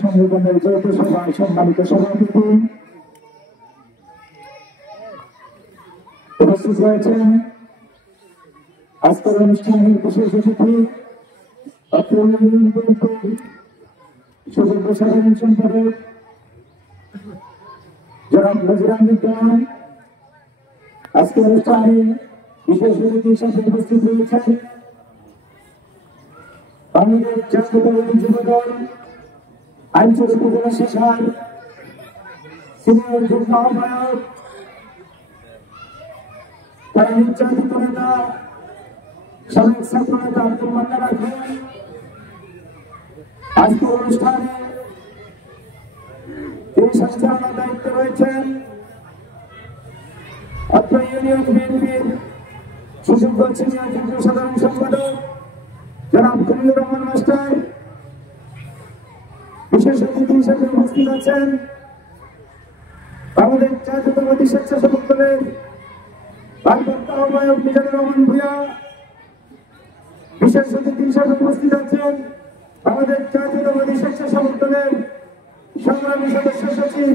সংগঠনের যৌথ সভায় সম্মানিত সভাপতি উপস্থিত রয়েছেন। আজকের অনুষ্ঠানের বিশেষ অতিথি সুযোগ্য সাধারণ সম্পাদক জনাব নজরুল। আজকের অনুষ্ঠানে বিশেষ অতিথি হিসেবে উপস্থিত রয়েছেন বাংলাদেশ জাতীয়তাবাদী যুবদল আঞ্চলিক উপজেলা শাখার সিনিয়র যুগ্ম আহ্বায়ক তারা নির্যাতিত নেতা সাবেক ছাত্র নেতা আব্দুল মান্নান রাখেন। আজকের অনুষ্ঠানে তিনি সঞ্চালনার দায়িত্বে রয়েছেন অত্র ইউনিয়ন বিএনপির সুযোগ্য সিনিয়র যুগ্ম সাধারণ সম্পাদক জনাব খলিলুর রহমান মাস্টার। বিশেষ অতিথি হিসেবে উপস্থিত আছেন বাংলাদেশ জাতীয়তাবাদী স্বেচ্ছাসেবক দলের ভারপ্রাপ্ত আহ্বায়ক মিজানুর রহমান ভূঁইয়া। বিশেষ অতিথি হিসেবে উপস্থিত আছেন বাংলাদেশ জাতীয়তাবাদী স্বেচ্ছাসেবক দলের সংগ্রামী সদস্য সচিব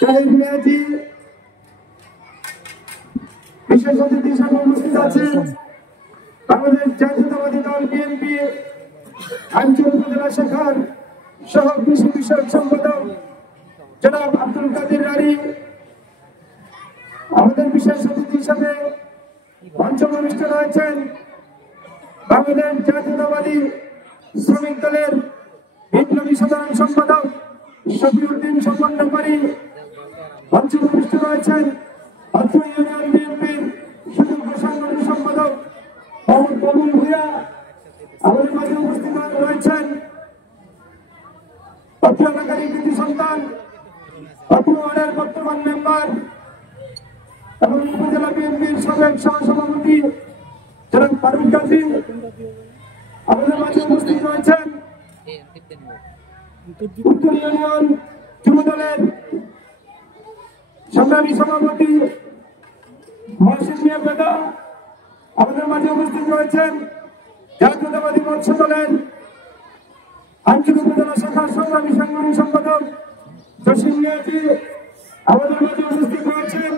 জাহিদ মিয়াজি। বিশেষ অতিথি হিসেবে উপস্থিত আছেন বাংলাদেশ জাতীয়তাবাদী দল বিএনপি আঞ্চলিক উপজেলা শাখার সহ কৃষি বিষয়ক সম্পাদক জনাব আব্দুল কাদের রারি। আমাদের বিশেষ অতিথি হিসেবে মঞ্চভূমিষ্ঠ রয়েছেন বাংলাদেশ জাতীয়তাবাদী শ্রমিক দলের বিপ্লবী সাধারণ সম্পাদক শফিউদ্দিন সমন্বয়কারী। মঞ্চভূমিষ্ঠ রয়েছেন অত্র ইউনিয়ন বিএনপির সুযোগ্য সাংগঠনিক সম্পাদক মোহাম্মদ কবির ভূঁইয়া। আমাদের মাঝে উপস্থিত রয়েছেন অত্র এলাকার কৃতি সন্তান অত্র ওয়ার্ডের বর্তমান মেম্বার এবং উপজেলা বিএনপির সাবেক সহসভাপতি জনাব ফারুক গাজী। আমাদের মাঝে উপস্থিত রয়েছেন উত্তর ইউনিয়ন যুব দলের সংগ্রামী সভাপতি মহসিন মিয়া বেদা। আমাদের মাঝে উপস্থিত রয়েছেন জাতীয়তাবাদী মৎস্য দলের আঞ্চলিক উপজেলা শাখার সংগ্রামী সাংগঠনিক সম্পাদক জসিম মিয়াজি। আমাদের মাঝে উপস্থিত রয়েছেন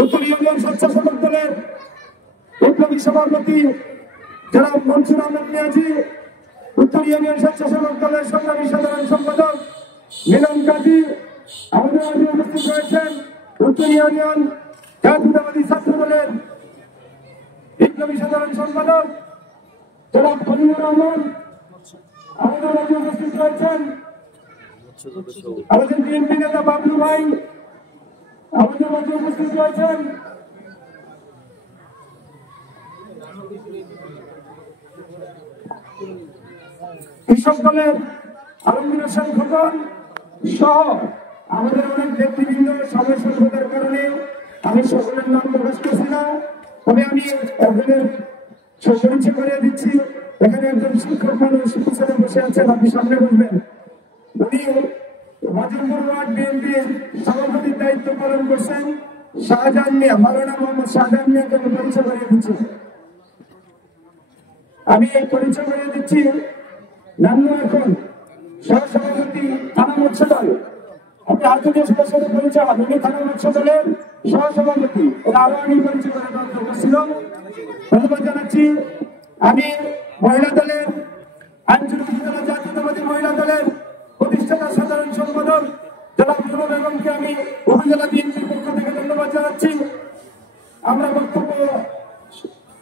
উত্তর ইউনিয়ন স্বেচ্ছাসেবক দলের বিপ্লবী সভাপতি জনাব মনসুর আহমেদ মিয়াজি। উত্তর ইউনিয়ন স্বেচ্ছাসেবক দলের সংগ্রামী সাধারণ সম্পাদক মিলন কাজী। আমাদের মাঝে উপস্থিত রয়েছেন উত্তর ইউনিয়ন জাতীয়তাবাদী ছাত্র দলের বিপ্লবী সাধারণ সম্পাদক জনাব খলিলুর রহমান। আমাদের মাঝে উপস্থিত রয়েছেন আমাদের বিএনপি নেতা বাবলু ভাই। আমাদের মাঝে উপস্থিত রয়েছেন কৃষক দলের আলমগীর হোসেন খোকন সহ আমাদের অনেক ব্যক্তিবৃন্দ। সময় স্বল্পতার কারণে আমি সকলের নাম প্রকাশ করছি না, তবে আমি একজনের পরিচয় করিয়ে দিচ্ছি। এখানে একজন শিক্ষক মানুষ পিছনে বসে আছেন, আপনি সামনে বসবেন। উনি মজিলপুর ওয়ার্ড বিএনপির সভাপতির দায়িত্ব পালন করছেন শাহজাহান মিয়া, মাওলানা মোহাম্মদ শাহজাহান মিয়াকে আমি পরিচয় করিয়ে দিচ্ছি। আমি এই পরিচয় করিয়ে দিচ্ছি। নান্য এখন সহসভাপতি থানা মৎস্য দল। আপনি আর যদি সদস্যদের পরিচয় হবে, উনি থানা মৎস্য দলের সহসভাপতি। ওরা আরো আমি পরিচয় করে দেওয়ার দরকার ছিল। ধন্যবাদ জানাচ্ছি। আমি মহিলা দলের আঞ্চলিক উপজেলা জাতীয়তাবাদী মহিলা দলের প্রতিষ্ঠাতা সাধারণ সম্পাদক জনাব নুরুল বেগমকে আমি উপজেলা বিএনপির পক্ষ থেকে ধন্যবাদ জানাচ্ছি। আমরা বক্তব্য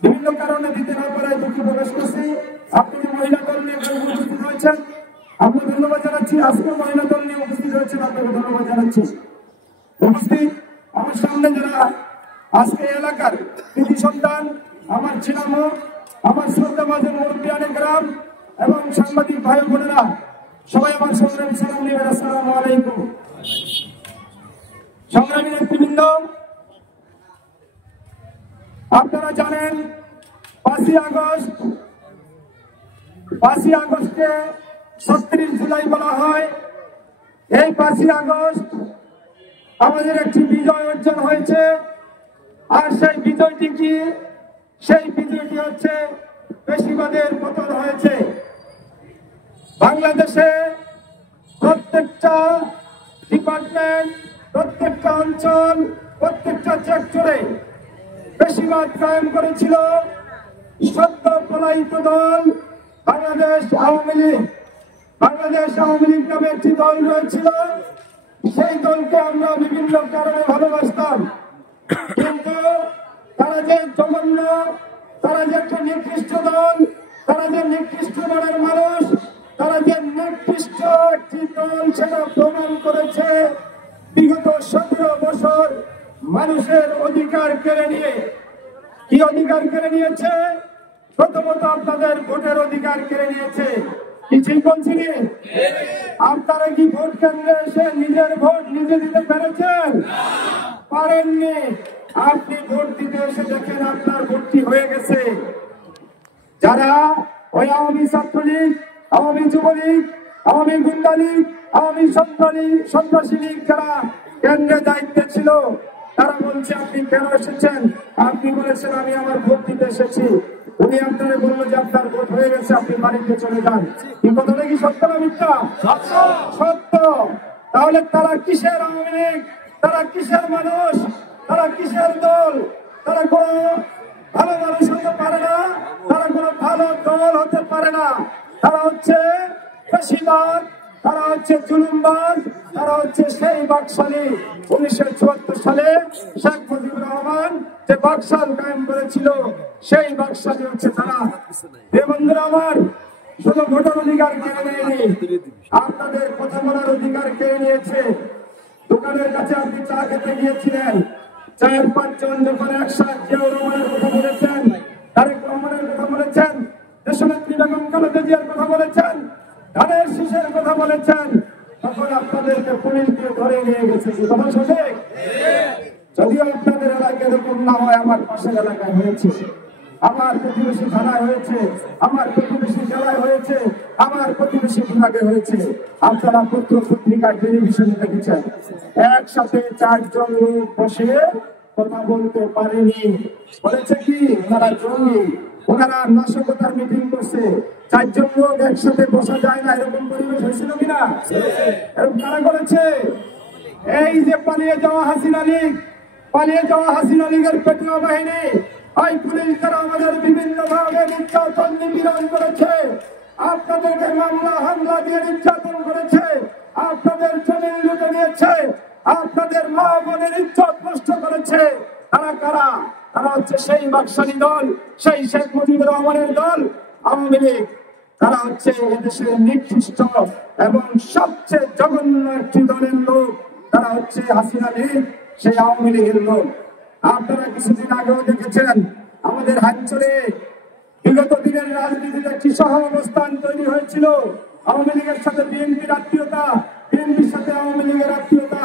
বিভিন্ন কারণে দিতে না পারায় দুঃখ প্রকাশ করছি। আপনি মহিলা দল নিয়ে উপস্থিত রয়েছেন, আপনাকে ধন্যবাদ জানাচ্ছি। আজকে মহিলা দল নিয়ে উপস্থিত রয়েছেন, আপনাকে ধন্যবাদ জানাচ্ছি। উপস্থিত আমার সামনে যারা আজকে এলাকার কৃতি সন্তান, আমার ছিলামো, আমার শ্রদ্ধাভাজন মুরব্বিয়ানে গ্রাম এবং সাংবাদিক ভাই বোনেরা, সবাই আমার সংগ্রামী সালাম নেবেন। আসসালামু আলাইকুম। সংগ্রামী নেতৃবৃন্দ, আপনারা জানেন 5ই আগস্ট 5ই আগস্টকে 36 জুলাই বলা হয়। এই 5ই আগস্ট আমাদের একটি বিজয় অর্জন হয়েছে। আর সেই বিজয়টি কি? সেই বিজয়টি হচ্ছে ফ্যাসিবাদের পতন হয়েছে। বাংলাদেশে প্রত্যেকটা ডিপার্টমেন্ট, প্রত্যেকটা অঞ্চল, প্রত্যেকটা সেক্টরে ফ্যাসিবাদ কায়েম করেছিল সদ্য পলায়িত দল বাংলাদেশ আওয়ামী লীগ। বাংলাদেশ আওয়ামী লীগ নামে একটি দল রয়েছিল। সেই দলকে আমরা বিভিন্ন কারণে ভালোবাসতাম, কিন্তু তারা যে জঘন্য, তারা যে একটা নিকৃষ্ট দল, তারা যে নিকৃষ্ট মনের মানুষ, তারা যে নিকৃষ্ট একটি দল সেটা প্রমাণ করেছে বিগত 17 বছর মানুষের অধিকার কেড়ে নিয়ে। কি অধিকার কেড়ে নিয়েছে? প্রথমত আপনাদের ভোটের অধিকার কেড়ে নিয়েছে। কি ঠিক বলছি? আপনারা কি ভোট কেন্দ্রে এসে নিজের ভোট নিজে দিতে পেরেছেন? পারেননি। আপনি ভোট দিতে এসে দেখেন আপনার ভোটটি হয়ে গেছে। যারা ওই আওয়ামী ছাত্রলীগ, আওয়ামী যুবলীগ, আওয়ামী গুন্ডা লীগ, আওয়ামী সন্ত্রাসী লীগ যারা কেন্দ্রে দায়িত্বে ছিল, তারা বলছে আপনি কেন এসেছেন? আপনি বলেছেন আমি আমার ভোট দিতে এসেছি। উনি আপনারা বললো যে আপনার ভোট হয়ে গেছে, আপনি বাড়িতে চলে যান। এই কথাটা কি সত্য না মিথ্যা? সত্য। তাহলে তারা কিসের আওয়ামী লীগ? তারা কিসের মানুষ? তারা কিসের দল? তারা কোনো ভালো মানুষ হতে পারে না, তারা কোনো ভালো দল হতে পারে না। তারা হচ্ছে ফ্যাসিবাদ, তারা হচ্ছে জুলুমবাজ, তারা হচ্ছে সেই বাকশালী। 1974 সালে শেখ মুজিবুর রহমান যে বাকশাল কায়েম করেছিল, সেই বাকশালী হচ্ছে তারা। হে বন্ধুরা আমার, শুধু ভোটার অধিকার কেড়ে নেয়নি, আপনাদের কথা বলার অধিকার কেড়ে নিয়েছে। দোকানের কাছে আপনি চা খেতে গিয়েছিলেন, 4-5 জন যখন একসাথে জিয়াউর রহমানের কথা বলেছেন, তারেক রহমানের কথা বলেছেন, দেশনেত্রী বেগম খালেদা জিয়ার কথা বলেছেন, ধানের শীষের কথা বলেছেন, তখন আপনাদেরকে পুলিশ দিয়ে ধরে নিয়ে গেছে। কথা সঠিক? যদিও আপনাদের এলাকায় এরকম না হয়, আমার পাশের এলাকায় হয়েছে, আমার প্রতিবেশী থানায় হয়েছে, আমার প্রতিবেশী জেলায় হয়েছে, আমার প্রতিবেশী বিভাগে হয়েছে। আপনারা পত্র পত্রিকায় টেলিভিশনে দেখেছেন, একসাথে 4 জন লোক বসে কথা বলতে পারেনি। বলেছে কি ওনারা জঙ্গি, ওনারা নাশকতার মিটিং করছে। 4 জন লোক একসাথে বসা যায় না, এরকম পরিবেশ হয়েছিল কিনা? এরকম কারা করেছে? এই যে পালিয়ে যাওয়া হাসিনা লীগ, পালিয়ে যাওয়া হাসিনা লীগের পেটুয়া বাহিনী, ওই পুলিশ যারা আমাদের বিভিন্ন ভাবে নির্যাতন নিপীড়ন করেছে, আপনাদেরকে মামলা হামলা দিয়ে নির্যাতন করেছে, আপনাদের জমি লুটে নিয়েছে, আপনাদের মা বোনের ইজ্জত নষ্ট করেছে। তারা কারা? তারা হচ্ছে সেই বাকশালী দল, সেই শেখ মুজিবুর রহমানের দল আওয়ামী লীগ। তারা হচ্ছে এদেশের নিকৃষ্ট এবং সবচেয়ে জঘন্য একটি দলের লোক। তারা হচ্ছে হাসিনা লীগ, সেই আওয়ামী লীগের লোক। আপনারা কিছুদিন আগেও দেখেছেন আমাদের অঞ্চলে বিগত দিনের রাজনীতিতে একটি সহ অবস্থান তৈরি হয়েছিল। আওয়ামী লীগের সাথে বিএনপির আত্মীয়তা, বিএনপির সাথে আওয়ামী লীগের আত্মীয়তা,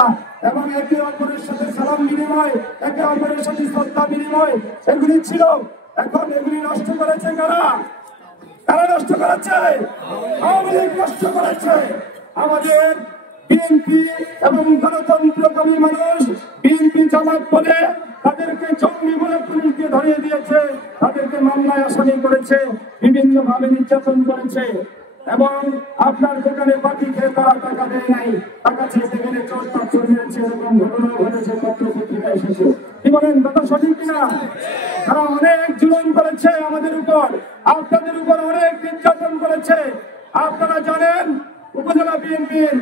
এবং একে অপরের সাথে সালাম বিনিময়, একে অপরের সাথে শ্রদ্ধা বিনিময়, এগুলি ছিল। এখন এগুলি নষ্ট করেছে কারা? কারা নষ্ট করেছে? আওয়ামী লীগ নষ্ট করেছে। আমাদের বিএনপি এবং গণতন্ত্রকামী মানুষ বিএনপি জামাত বলে তাদেরকে জঙ্গি বলে পুলিশকে ধরিয়ে দিয়েছে, তাদেরকে মামলায় আসামি করেছে, বিভিন্ন ভাবে নির্যাতন করেছে। এবং আপনার দোকানে বাকি খেয়ে তারা টাকা দেয় নাই, টাকা চেয়ে গেলে চোর পাথর মেরেছে, এরকম ঘটনা ঘটেছে, পত্র পত্রিকা এসেছে। কি বলেন, কথা সঠিক কিনা? তারা অনেক জুলুম করেছে আমাদের উপর, আপনাদের উপর অনেক নির্যাতন করেছে। আপনারা জানেন উপজেলা বিএনপির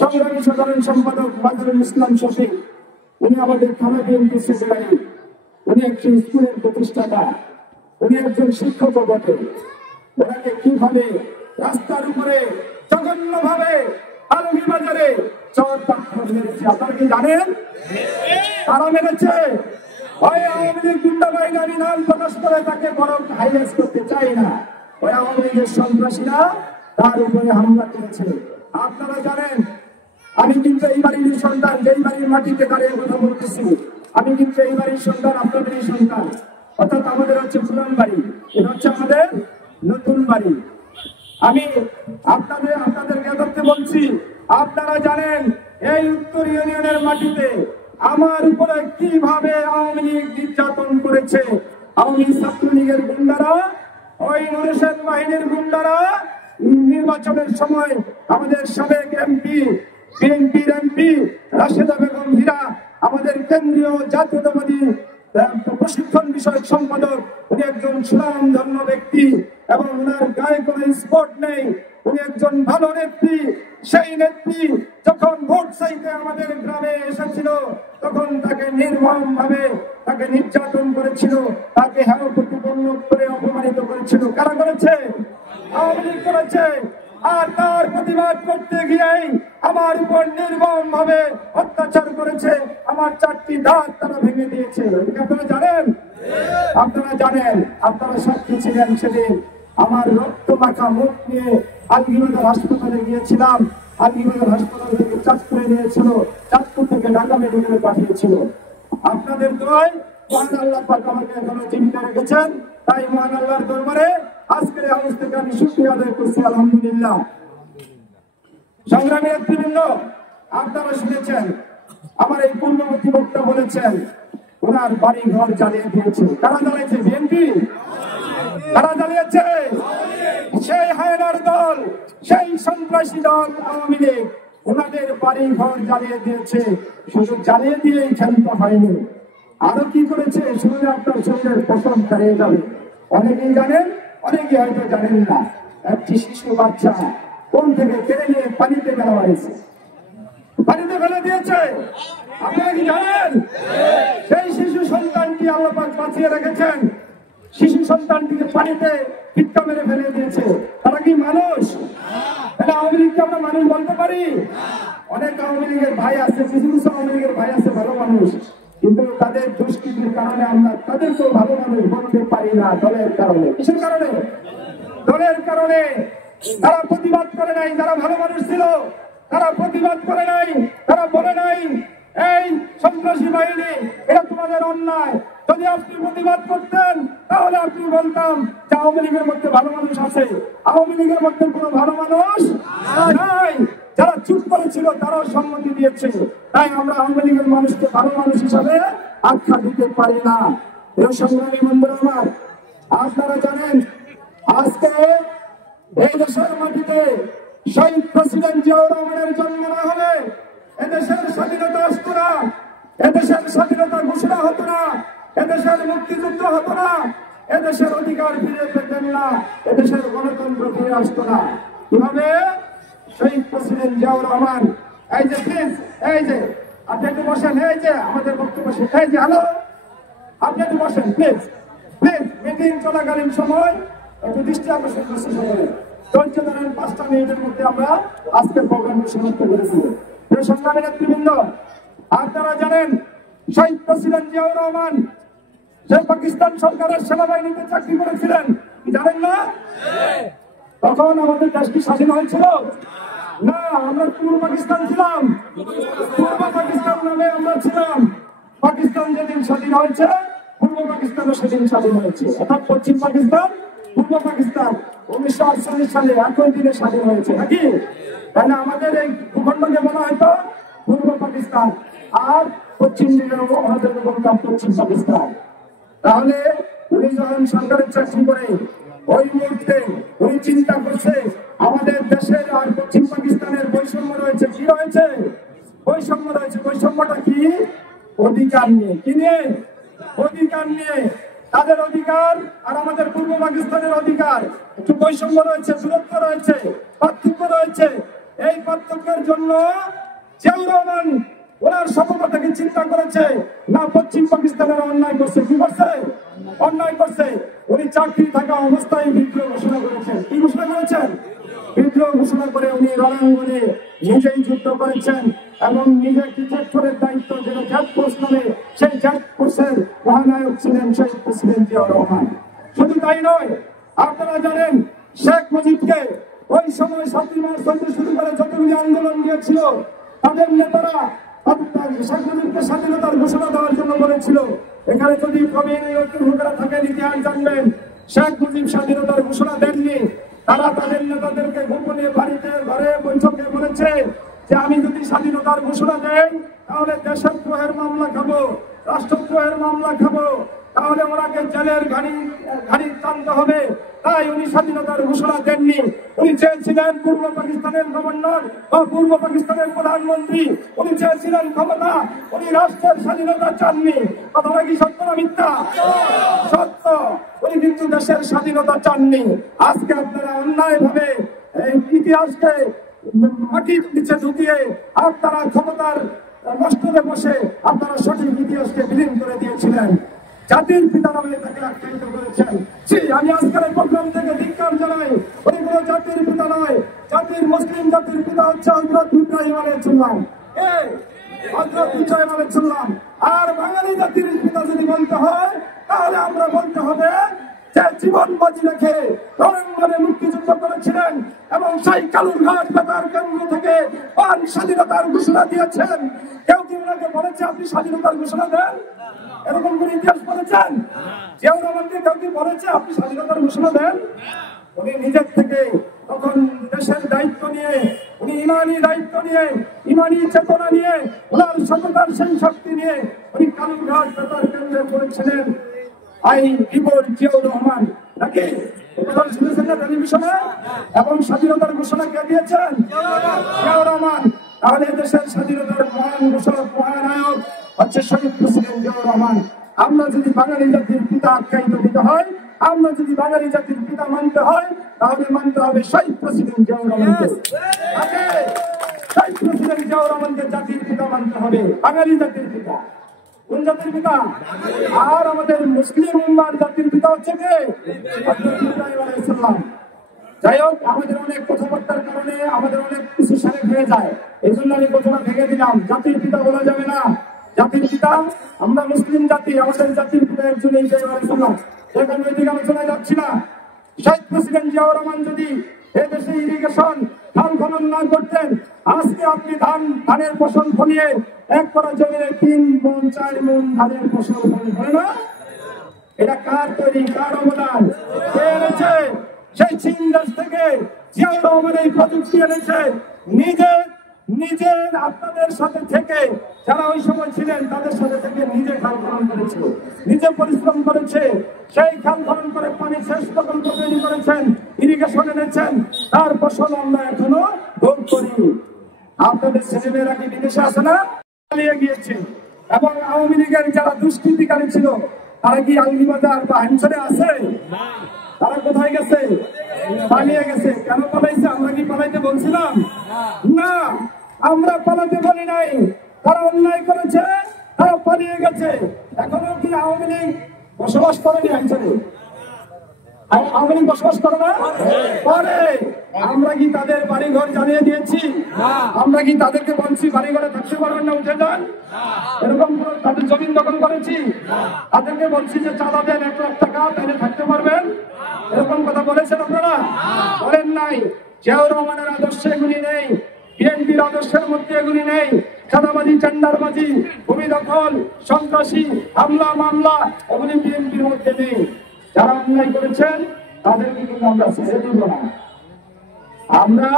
সংগ্রামী সাধারণ সম্পাদক বাদরুল ইসলাম শফিক, উনি আমাদের থানা বিএনপির সেক্রেটারি, উনি একটি স্কুলের প্রতিষ্ঠাতা, উনি একজন শিক্ষক বটে। ওনাকে কিভাবে রাস্তার উপরে জঘন্য ভাবে আলমী বাজারে চর পাথর মেরেছে আপনারা কি জানেন? তারা মেরেছে। ওই আওয়ামী লীগ গুন্ডা বাহিনী, আমি নাম প্রকাশ করে তাকে বরং হাইলাইট করতে চাই না, ওই আওয়ামী লীগের সন্ত্রাসীরা তার উপরে হামলা করেছে। আপনারা জানেন আমি কিন্তু এই বাড়ির সন্তান, যেই বাড়ির মাটিতে দাঁড়িয়ে কথা বলতেছি, আমি কিন্তু এই বাড়ির সন্তান, আপনাদেরই সন্তান। অর্থাৎ আমাদের হচ্ছে পুরান বাড়ি, এটা হচ্ছে আমাদের নতুন বাড়ি। আমি আপনাদেরকে ধরতে বলছি, আপনারা জানেন এই উত্তর ইউনিয়নের মাটিতে আমার উপরে কিভাবে আওয়ামী লীগ নির্যাতন করেছে। আওয়ামী ছাত্রলীগের গুন্ডারা, ওই নুরুশেদ বাহিনীর গুন্ডারা নির্বাচনের সময় আমাদের সাবেক এমপি, বিএনপির এমপি রাশেদা বেগম হীরা, আমাদের কেন্দ্রীয় জাতীয়তাবাদী প্রশিক্ষণ বিষয়ক সম্পাদক, উনি একজন সুনামধন্য ব্যক্তি এবং ওনার গায়ে কোনো স্পট নেই, উনি একজন ভালো নেত্রী। সেই নেত্রী যখন ভোট চাইতে আমাদের গ্রামে এসেছিল তখন তাকে নির্মম ভাবে তাকে নির্যাতন করেছিল, তাকে হেয় প্রতিপন্ন করে অপমানিত করেছিল। কারা করেছে? আওয়ামী লীগ করেছে। আর তার প্রতিবাদ করতে গিয়েই আমার উপর নির্মম ভাবে অত্যাচার করেছে, আমার 4টি দাঁত তারা ভেঙে দিয়েছে। আপনারা জানেন, আপনারা সাক্ষী ছিলেন সেদিন। আমার রক্ত মাখা মুখ নিয়ে আলগীবাজার হাসপাতালে গিয়েছিলাম। আলগীবাজার হাসপাতাল থেকে চাঁদপুরে নিয়েছিল, চাঁদপুর থেকে ঢাকা মেডিকেলে পাঠিয়েছিল। আপনাদের দোয়ায় মহান আল্লাহ পাক আমাকে এখনো জীবিত রেখেছেন। তাই মহান আল্লাহর দরবারে আজকের আওয়াজ থেকে আমি শুকরিয়া আদায় করছি, আলহামদুলিল্লাহ। সংগ্রামী নেতৃবৃন্দ, আপনারা শুনেছেন আমার এই পূর্ববর্তী বক্তা বলেছেন ওনার বাড়ি ঘর জ্বালিয়ে দিয়েছে। কারা জ্বালিয়েছে? বিএনপি। কারা জ্বালিয়েছে? সেই হায়নার দল, সেই সন্ত্রাসী দল আওয়ামী লীগ। ওনাদের বাড়ি ঘর জ্বালিয়ে দিয়েছে। শুধু জ্বালিয়ে দিয়েই ক্ষান্ত হয়নি, আরো কি করেছে শুনলে আপনার শরীরের পছন্দ হারিয়ে যাবে। অনেকেই জানেন, অনেকে হয়তো জানেন না। একটি শিশু বাচ্চা কোন থেকে কেড়ে নিয়ে পানিতে ফেলা হয়েছে, পানিতে ফেলে দিয়েছে। আপনারা কি জানেন? সেই শিশু সন্তানটি আল্লাহ পাক বাঁচিয়ে রেখেছেন। শিশু সন্তানটিকে পানিতে ভিক্ষা মেরে ফেলে দিয়েছে। তারা কি মানুষ? এটা আওয়ামী লীগকে আমরা মানুষ বলতে পারি? অনেক আওয়ামী লীগের ভাই আছে, কিছু কিছু আওয়ামী লীগের ভাই আছে ভালো মানুষ, কিন্তু তাদের দুষ্কৃতির কারণে আমরা তাদেরকেও ভালো মানুষ বলতে পারি না। দলের কারণে। কিসের কারণে? দলের কারণে। তারা প্রতিবাদ করে নাই। যারা ভালো মানুষ ছিল তারা প্রতিবাদ করে নাই, তারা বলে নাই এই সন্ত্রাসী বাহিনী এটা তোমাদের অন্যায়। যদি আপনি প্রতিবাদ করতেন তাহলে আপনি বলতাম যে আওয়ামী লীগের মধ্যে ভালো মানুষ আছে। আওয়ামী লীগের মধ্যে কোনো ভালো মানুষ নাই। যারা চুপ করেছিল তারাও সম্মতি দিয়েছে। তাই আমরা আওয়ামী লীগের মানুষকে ভালো মানুষ হিসাবে আখ্যা দিতে পারি না। এই সংগ্রামী বন্ধুরা আমার, আপনারা জানেন আজকে এই দেশের মাটিতে শহীদ প্রেসিডেন্ট জিয়াউর রহমানের জন্ম না হলে এদেশের স্বাধীনতা আসতো না, এদেশের স্বাধীনতা ঘোষণা হতো না, এদেশের মুক্তিযুদ্ধ হতো না, এদেশের অধিকার ফিরে পেতেন না, এদেশের গণতন্ত্র ফিরে আসতো না। কিভাবে? শহীদ প্রেসিডেন্ট জিয়াউর রহমান। এই যে প্লিজ, এই যে আপনি একটু বসেন, এই যে আমাদের বক্তব্য শেষ, এই যে হ্যালো, আপনি একটু বসেন প্লিজ, প্লিজ। মিটিং চলাকালীন সময় একটু দৃষ্টি আকর্ষণ করছি সকলে। ধৈর্য ধরেন, 5টা মিনিটের মধ্যে আমরা আজকের প্রোগ্রামটি সমাপ্ত করেছি। সংগ্রামী নেতৃবৃন্দ, আপনারা জানেন শহীদ প্রেসিডেন্ট জিয়াউর রহমান সে পাকিস্তান সরকারের সেনাবাহিনীতে চাকরি করেছিলেন, জানেন না? তখন আমাদের দেশ কি স্বাধীন হয়েছিল? না, আমরা পূর্ব পাকিস্তান ছিলাম। পূর্ব পাকিস্তান নামে আমরা ছিলাম। পাকিস্তান যেদিন স্বাধীন হয়েছে পূর্ব পাকিস্তানও সেদিন স্বাধীন হয়েছে। অর্থাৎ পশ্চিম পাকিস্তান, পূর্ব পাকিস্তান 1948 সালে একই দিনে স্বাধীন হয়েছে, নাকি? তাহলে আমাদের এই ভূখণ্ডকে বলা হয়তো পূর্ব পাকিস্তান, আর পশ্চিম দিকেও আমাদের বলতাম পশ্চিম পাকিস্তান। তাহলে উনি যখন সরকারের চাকরি করে ওই মুহূর্তে উনি চিন্তা করছে আমাদের দেশের আর পশ্চিম পাকিস্তানের বৈষম্য রয়েছে। কি রয়েছে? বৈষম্য রয়েছে। বৈষম্যটা কি? অধিকার নিয়ে। কি নিয়ে? অধিকার নিয়ে। তাদের অধিকার আর আমাদের পূর্ব পাকিস্তানের অধিকার একটু বৈষম্য রয়েছে, দূরত্ব রয়েছে, পার্থক্য রয়েছে। এই পার্থক্যের জন্য জিয়াউর রহমান ওনার সফলতাকে চিন্তা করেছে না পশ্চিম পাকিস্তানের অন্যায় করছে। কি করছে? অন্যায় করছে। উনি চাকরি থাকা অবস্থায় বিদ্রোহ ঘোষণা করেছেন। কি ঘোষণা করেছেন? বিদ্রোহ ঘোষণা করে উনি রণাঙ্গনে নিজেই যুদ্ধ করেছেন এবং নিজে কিচের দায়িত্ব যেটা জ্যাট ফোর্স নামে, সেই জ্যাট ফোর্সের মহানায়ক ছিলেন শহীদ প্রেসিডেন্ট জিয়াউর রহমান। শুধু তাই নয়, আপনারা জানেন শেখ মুজিবকে ওই সময় 7 মার্চ হইতে শুরু করে যতগুলি আন্দোলন দিয়েছিল তাদের নেতারা শেখ মুজিবকে স্বাধীনতার ঘোষণা দেওয়ার জন্য বলেছিল। এখানে যদি প্রবীণ লোকেরা থাকেন ইতিহাস জানবেন, শেখ মুজিব স্বাধীনতার ঘোষণা দেননি। তারা তাদের নেতাদেরকে গোপনে বাড়িতে ঘরে বৈঠকে বলেছে যে আমি যদি স্বাধীনতার ঘোষণা দেই তাহলে দেশদ্রোহের মামলা খাবো, রাষ্ট্রদ্রোহের মামলা খাবো, তাহলে ওনাকে জেলের ঘাড়ি টানতে হবে। তাই উনি স্বাধীনতার ঘোষণা দেননি। উনি চেয়েছিলেন পূর্ব পাকিস্তানের গভর্নর বা পূর্ব পাকিস্তানের প্রধানমন্ত্রী, উনি চেয়েছিলেন ক্ষমতা, উনি রাষ্ট্রের স্বাধীনতা চাননি। কথাটা কি সত্য না মিথ্যা? সত্য। উনি কিন্তু দেশের স্বাধীনতা চাননি। আজকে আপনারা অন্যায় ভাবে এই ইতিহাসকে মাটির নিচে ঢুকিয়ে আপনারা ক্ষমতার মস্তকে বসে আপনারা সঠিক ইতিহাসকে বিলীন করে দিয়েছিলেন। জাতির পিতা নামে তাকে আখ্যায়িত করেছেন। আমি আজকের এই প্রোগ্রাম থেকে ধিক্কার জানাই। উনি কোন জাতির পিতা নয়, জাতির মুসলিম জাতির পিতা হচ্ছে হযরত ইব্রাহিম আলাইহিস সালাম। হযরত ইব্রাহিম আলাইহিস সালাম। আর বাঙালি জাতির পিতা যদি বলতে হয় তাহলে আমরা বলতে হবে যে জীবন বাজি রেখে রণাঙ্গনে মুক্তিযুদ্ধ করেছিলেন এবং সেই কালুরঘাট বেতার কেন্দ্র থেকে স্বাধীনতার ঘোষণা দিয়েছেন। কেউ কি ওনাকে বলেছে আপনি স্বাধীনতার ঘোষণা দেন? এরকম কোন ইতিহাস পড়েছেন? জিয়াউর রহমানকে কেউ কি বলেছে আপনি স্বাধীনতার ঘোষণা দেন? উনি নিজের থেকে তখন দেশের দায়িত্ব নিয়ে, উনি ইমানি দায়িত্ব নিয়ে, ইমানি চেতনা নিয়ে, ওনার সততার সেই শক্তি নিয়ে উনি কালুরঘাট বেতার কেন্দ্রে করেছিলেন। আই রিপোর্ট জিয়াউর রহমান নাকি শুনেছেন না টেলিভিশনে? এবং স্বাধীনতার ঘোষণা কে দিয়েছেন? জিয়াউর রহমান। তাহলে দেশের স্বাধীনতার মহান ঘোষণা মহানায়ক হচ্ছে শহীদ প্রেসিডেন্ট জিয়াউর রহমান। আমরা যদি বাঙালি জাতির পিতা আখ্যায়িত দিতে হয়, আমরা যদি বাঙালি জাতির পিতা মানতে হয়, তাহলে মানতে হবে শহীদ প্রেসিডেন্ট জিয়াউর রহমানকে। শহীদ প্রেসিডেন্ট জিয়াউর রহমানকে জাতির পিতা মানতে হবে, বাঙালি জাতির পিতা। কোন জাতির পিতা? আর আমাদের মুসলিম উম্মার জাতির পিতা হচ্ছে কে? হযরত ইব্রাহিম আলাইহিস সালাম। যাই হোক, আমাদের অনেক কথাবার্তার কারণে আমাদের অনেক কিছু সারেক হয়ে যায়। এই জন্য আমি কথাটা ভেঙে দিলাম, জাতির পিতা বলা যাবে না। জাতির পিতা আমরা মুসলিম জাতি, আমাদের জাতির পিতা একজন ইব্রাহিম আলাইহিস সালাম। সেখানে ওই দিকে আলোচনায় যাচ্ছি না। শহীদ প্রেসিডেন্ট জিয়াউর রহমান যদি এদেশে ইরিগেশন খাল খনন না করতেন, আজকে আপনি ধানের ফসল ফলিয়ে এক করা জমিতে 3 মণ 4 মণ ধানের ফসল ফলে না? এটা কার তৈরি, কার অবদান? কে এনেছে? সেই চীন দেশ থেকে জিয়াউর রহমান এই প্রযুক্তি এনেছে। নিজে আপনাদের সাথে থেকে, যারা ওই সময় ছিলেন তাদের সাথে থেকে নিজে খাল খনন করেছে, নিজে পরিশ্রম করেছে। সেই খাল খনন করে পানি শেষ প্রকল্প তৈরি করেছেন, ইরিগেশন এনেছেন। তার ফসল আমরা এখনো ভোগ করি। আপনাদের ছেলেমেয়েরা কি বিদেশে আছে না? পালিয়ে গিয়েছে। এবং আওয়ামী লীগের যারা দুষ্কৃতিকারী ছিল তারা কি আলমিবাজার বা হিমসরে আছে? তারা কোথায় গেছে? পালিয়ে গেছে। কেন পালাইছে? আমরা কি পালাইতে বলছিলাম? না, আমরা পালাতে বলি নাই। তারা অন্যায় করেছে, তারা পালিয়ে গেছে। এখনো কি আওয়ামী লীগ বসবাস করেনি হিমসরে? আওয়ামী লীগ বসবাস করে না? করে। আমরা কি তাদের বাড়িঘর জ্বালিয়ে দিয়েছি? আমরা কি তাদেরকে বলছি বাড়িঘরে থাকতে পারবেন না, উঠে যান? এরকম তাদের জমিন দখল করেছি? তাদেরকে বলছি যে চাঁদা দেন 1 লাখ টাকা, তাহলে থাকতে পারবেন? এরকম কথা বলেছেন আপনারা? বলেন নাই। জিয়াউর রহমানের আদর্শে এগুলি নেই, বিএনপির আদর্শের মধ্যে এগুলি নেই। চাঁদাবাজি, টেন্ডারবাজি, ভূমি দখল, সন্ত্রাসী, হামলা মামলা এগুলি বিএনপির মধ্যে নেই। যারা অন্যায় করেছেন তাদেরকে কিন্তু আমরা ছেড়ে দিব না। আমরা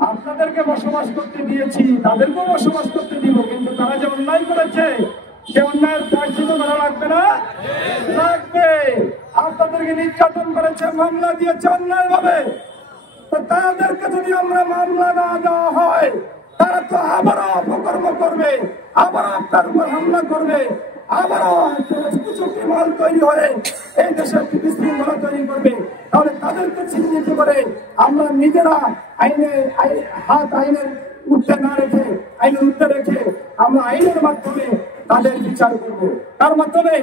আপনাদেরকে বসবাস করতে দিয়েছি, তাদেরকেও বসবাস করতে দিব। কিন্তু তারা যে অন্যায় করেছে সে অন্যায়ের প্রায়শ্চিত্ত করা লাগবে না? লাগবে। আপনাদেরকে নির্যাতন করেছে, মামলা দিয়েছে অন্যায় ভাবে। তাদেরকে যদি আমরা মামলা না দেওয়া হয়, তারা তো আবারও অপকর্ম করবে, আবারও আপনার উপর হামলা করবে, আবারও মাল তৈরি হয়ে এই দেশের বিশৃঙ্খলা তৈরি করবে। তাহলে তাদেরকে চিহ্নিত করে আমরা নিজেরা আইনের উঠতে না রেখে, আইনের উঠতে রেখে আমরা আইনের মাধ্যমে তাদের বিচার করবো। তার মাধ্যমে